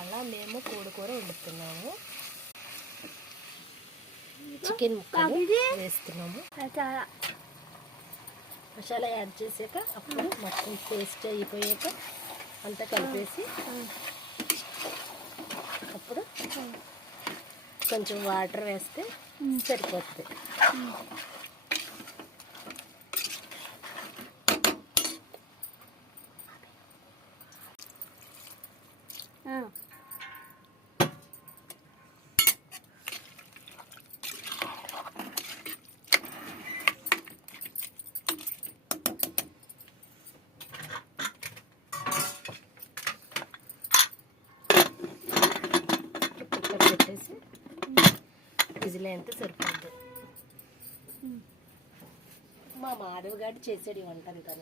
ఇవాళ మేము కోడికూర వండుతున్నాము. చికెన్ ముక్కలు వేస్తున్నాము. మసాలా యాడ్ చేసాక అప్పుడు మొత్తం పేస్ట్ అయిపోయాక అంతా కలిపేసి అప్పుడు కొంచెం వాటర్ వేస్తే సరిపోతుంది. పెట్టేసి విజిల్ అయితే సరిపోద్ది. మా మాధవ్ గారు చేసాడు ఈ వంట అంతా.